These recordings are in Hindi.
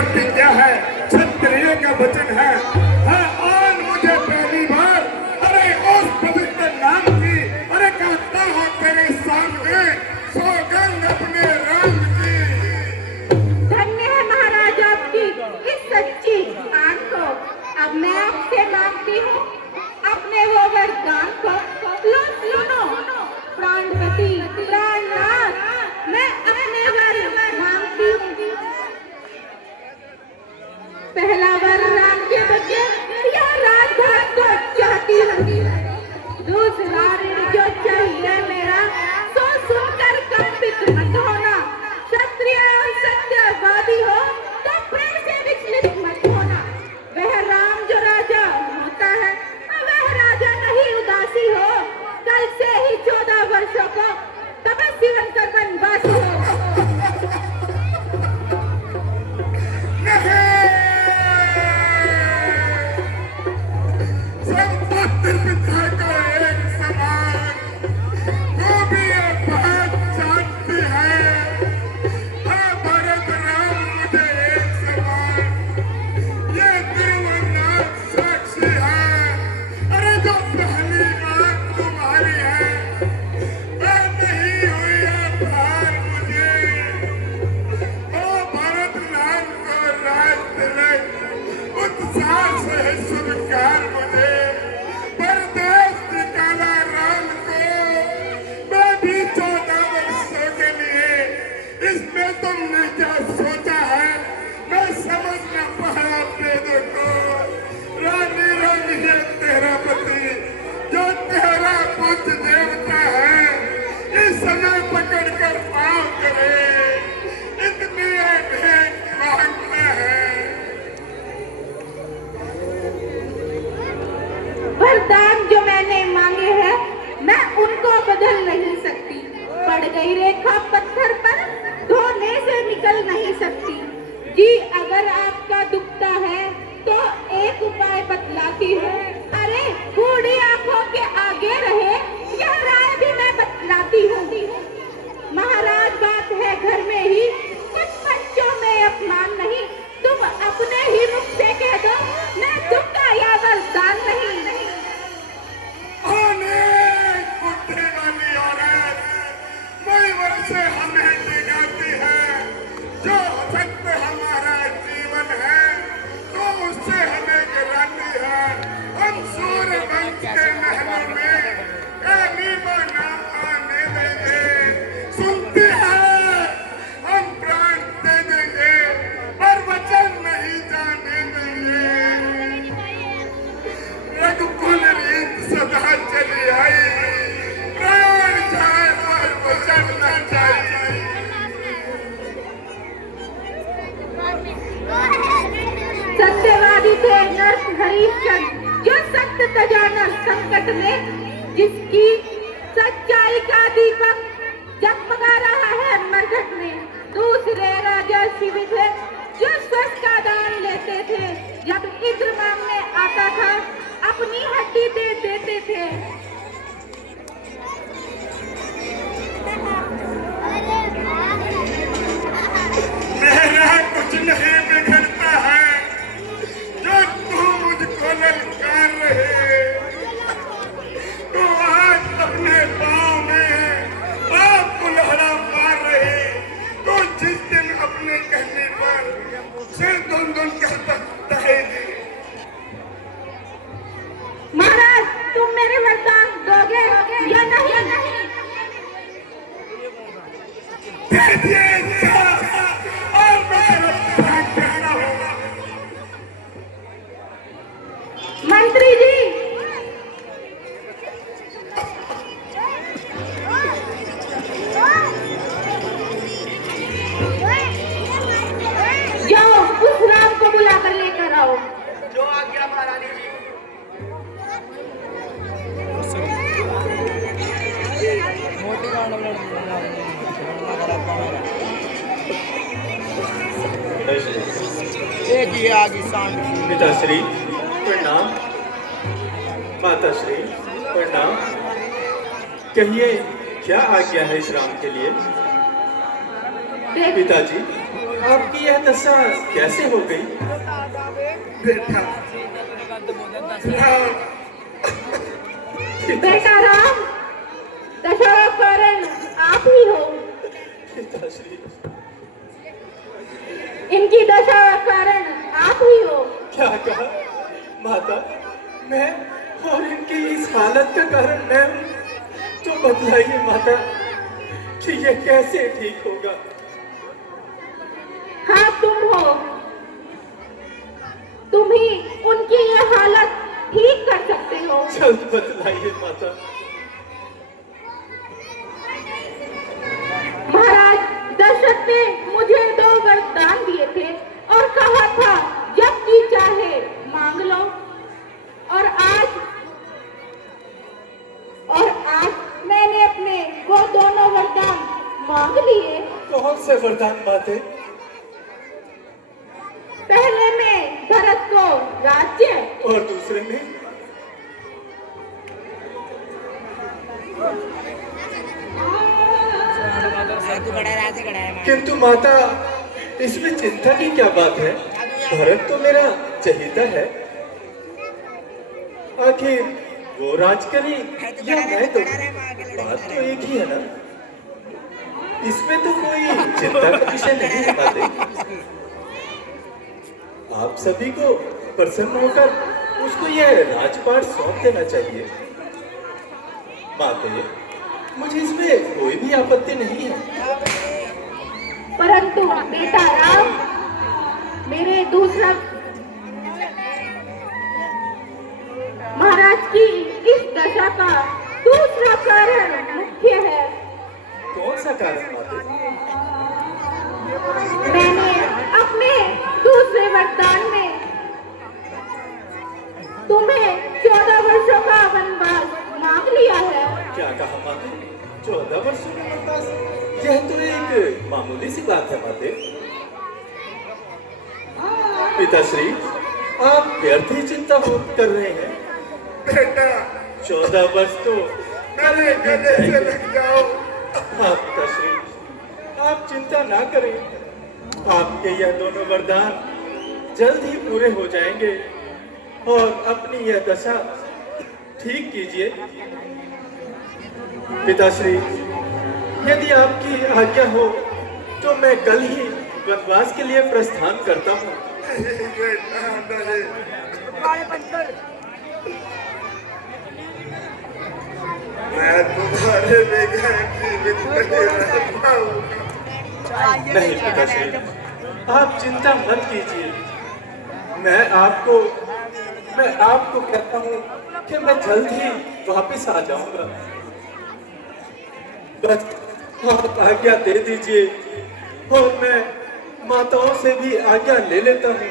प्रतिज्ञा है, क्षत्रिय का वचन है। हाँ, आन मुझे पहली बार अरे उस पवित्र नाम की अरे कहता हूँ तेरे सामने सौगंध अपने राम की। धन्य है महाराज आपकी इस सच्ची आन को। अब मैं आपसे मांगती हूँ अपने वो वरदान को। लो सुनो प्राणपति प्राणनाथ, मैं अपने वर मांगती हूँ। पहला वर राम के बच्चे या राजघाट को चाहती हूँ। दूसरा ऋण जो चाहिए मेरा सो सुनकर कंपित मत होना। क्षत्रिय और सत्यवादी हो तो प्रेम से विचलित मत होना। वह राम जो राजा होता है वह राजा नहीं उदासी हो। कल से ही 14 वर्षों को तपस्वी बनकर वनवासी हो। सब पुत्र पिता को एक समान, वो भी ये बात जानती है। हाँ, भरत राम मुझे एक समान, ये देवनाथ साक्षी है। अरे जो पहली बात तुम्हारी है वह नहीं हुई आभार मुझे। ओ भरत राम को राज तिलक उत्साह से स्वीकार मुझे। परदेश निकाला राम को मैं भी 14 वर्षों के लिए। इसमें तुमने क्या सोचा है मैं समझ न पाया वेदों को। रानी रानी है तेरा पति जो तेरा पूज्य देवता है, इस समय पकड़ कर पाँव करे इतनी भेंट मांगता है। वरदान जो मैंने मांगे हैं मैं उनको बदल नहीं सकती। पड़ गई रेखा पत्थर पर धोने से निकल नहीं सकती। जी अगर आपका दुखता है तो एक उपाय बतलाती हूँ। अरे बूढ़ी आंखों के आगे रहे यह राय भी मैं बतलाती हूँ। महाराज बात है घर में ही कुछ बच्चों में अपमान नहीं। तुम अपने ही मुख से कह दो मैं दुखता या वरदान नहीं। अनेक बुद्धि वाली औरत कई वर्षे हमें दिखाती है। जो सत्य हमारा जीवन है तो उससे हमें गिराती है। हम सूर्य वंश के महलों में नीमा नाम आने देंगे। सुनती है हम प्राण दे देंगे पर वचन नहीं जाने देंगे। रघुकुल रीत सदा चली आई, प्राण जाए पर वचन न जाए। सत्यवादी थे नर्स हरिश्चंद्र जो सत्य तजाना संकट में, जिसकी सच्चाई का दीपक जगमगा रहा है मरघट में। दूसरे राजा शिव थे जो स्वर्ग का दान लेते थे। जब इंद्र मांगने आता था अपनी हड्डी दे देते थे। मेरा कुछ नहीं बिगड़ता है जो तू मुझको ललकार रहे। तू आज अपने पाँव में आप कुल्हाड़ा मार रहे। तो जिस दिन अपने कहने पर सिर दुन दुन कर दहेगी। महाराज तुम मेरे वरदान दोगे या नहीं? दे दिए और मैं अपना कहना होगा। मंत्री जी जाओ उस राम को बुला कर लेकर आओ। जो आज्ञा महारानी जी। एक ही आगे सामने पिताश्री प्रणाम, माताश्री प्रणाम। कहिए क्या आज्ञा है इस राम के लिए? देख पिताजी आपकी यह दशा कैसे हो गई? बेटा राम, बेटा राम, दशा का कारण आप ही हो। पिताश्री, इनकी दशा का कारण आप ही हो। क्या कहा माता? मैं और इनकी इस हालत का कारण मैं हूं? तो बतलाइए माता कि यह कैसे ठीक होगा? हाँ तुम हो, तुम ही उनकी ये हालत ठीक कर सकते हो। जल्द बतलाइए माता। महाराज दशरथ ने मुझे 2 वरदान दिए थे और कहा था जब जी चाहे मांग लो। और आज मैंने अपने वो दोनों वरदान मांग लिए। कौन से वरदान माते? पहले में भरत को राज्य और दूसरे में? किंतु माता, इसमें चिंता की क्या बात है? भरत तो मेरा चहेता है। आखिर वो राज करे या मैं तो, बात तो एक ही है ना। इसमें तो कोई चिंता का विषय नहीं है माते। आप सभी को प्रसन्न होकर उसको यह राजपाट सौंप देना चाहिए। माते, मुझे इसमें कोई भी आपत्ति नहीं है। परंतु बेटा राम, मेरे दूसरा महाराज की इस दशा का दूसरा कारण मुख्य है। कौन सा कारण माते? मैंने अपने दूसरे वरदान में तुम्हें 14 वर्षों का वनवास मांग लिया है। क्या कहा माते? 14 वर्षों का वनवास? यह तो एक मामूली सी बात है माते। पिताश्री, आप व्यर्थ ही चिंता कर रहे हैं। बेटा 14 वर्ष तो मेरे गले से लग जाओ। हाँ पिताश्री, आप चिंता ना करें। आपके यह दोनों वरदान जल्द ही पूरे हो जाएंगे और अपनी यह दशा ठीक कीजिए। पिताश्री, यदि आपकी आज्ञा हो तो मैं कल ही वनवास के लिए प्रस्थान करता हूँ। बेटा नहीं, मैं तुम्हारे बगैर जीवित नहीं रह पाऊंगा। नहीं पिताश्री, आप चिंता मत कीजिए। मैं आपको कहता हूँ कि मैं जल्द ही वापस आ जाऊंगा। बस आप आज्ञा दे दीजिए और मैं माताओं से भी आज्ञा ले लेता हूँ।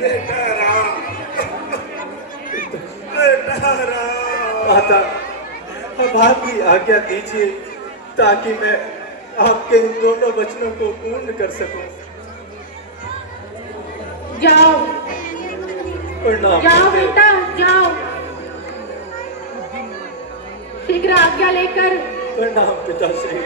बेटा राम, बेटा राम। माता, अब आप ही आज्ञा दीजिए ताकि मैं आपके इन दोनों वचनों को पूर्ण कर सकूं। जाओ प्रणाम जाओ माते। बेटा जाओ, शीघ्र आज्ञा लेकर प्रणाम पिताश्री।